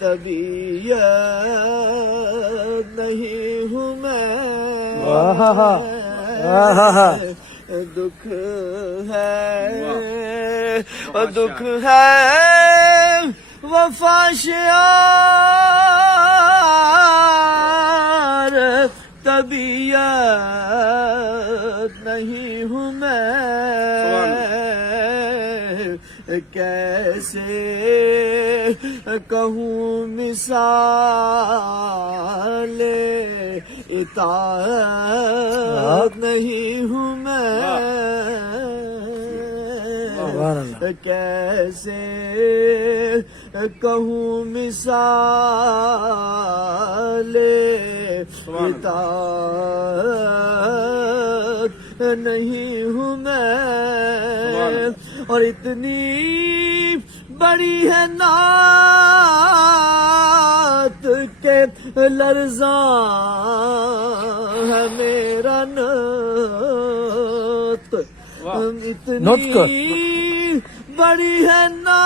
طبیعت نہیں ہوں میں، دکھ ہے دکھ ہے وفا شعار، طبیعت نہیں ہوں میں، کیسے کہوں مثال اطاعت نہیں ہوں میں، کیسے کہوں مثال اطاعت نہیں ہوں میں، اور اتنی بڑی ہے نعت کہ لرزاں ہے میرا نعت، اتنی بڑی ہے نعت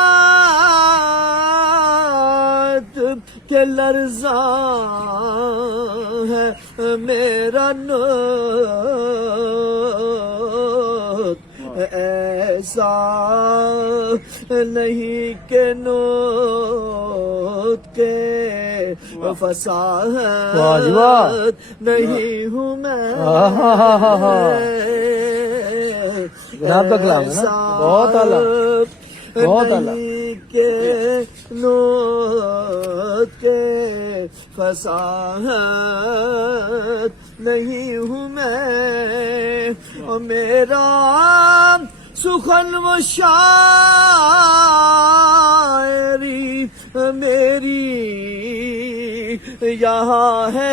کہ لرزاں ہے میرا نعت، ایسا نہیں کہ نوت کے فصاحت نہیں ہوں میں، جناب کا کلام ہے نا، بہت اعلیٰ بہت اعلیٰ، کہ نوت کے فصاحت نہیں ہوں میں، اور میرا سخن و شاعری میری یہاں ہے،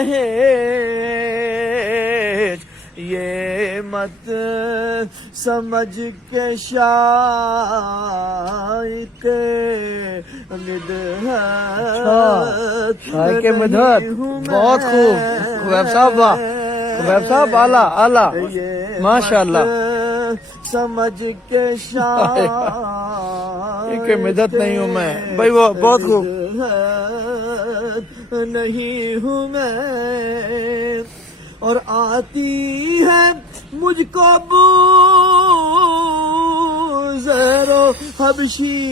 یہ مت سمجھ کے شاعر کے مدحت مدحت بہت خوب، خبیب صاحب واہ، خبیب صاحب اعلیٰ اعلیٰ، ماشاء اللہ، سمجھ کے شاعر کہ مدحت نہیں ہوں میں بھائی، وہ بہت خوب، نہیں ہوں میں، اور آتی ہے مجھ کو بو زہرو حبشی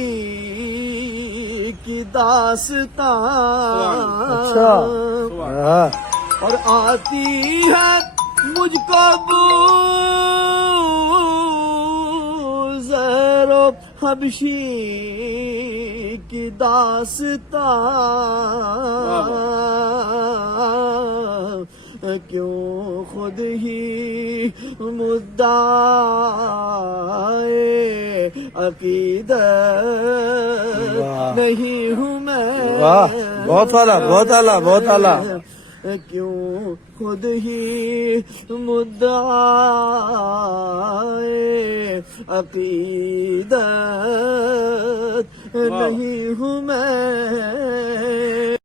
کی داستان، اور آتی ہے مجھ کو بو زہرو حبشی کی داستان، کیوں خود ہی مدعائے عقیدت نہیں ہوں میں، بہت اعلیٰ بہت اعلیٰ بہت اعلیٰ، کیوں خود ہی مدعائے عقیدت نہیں ہوں میں،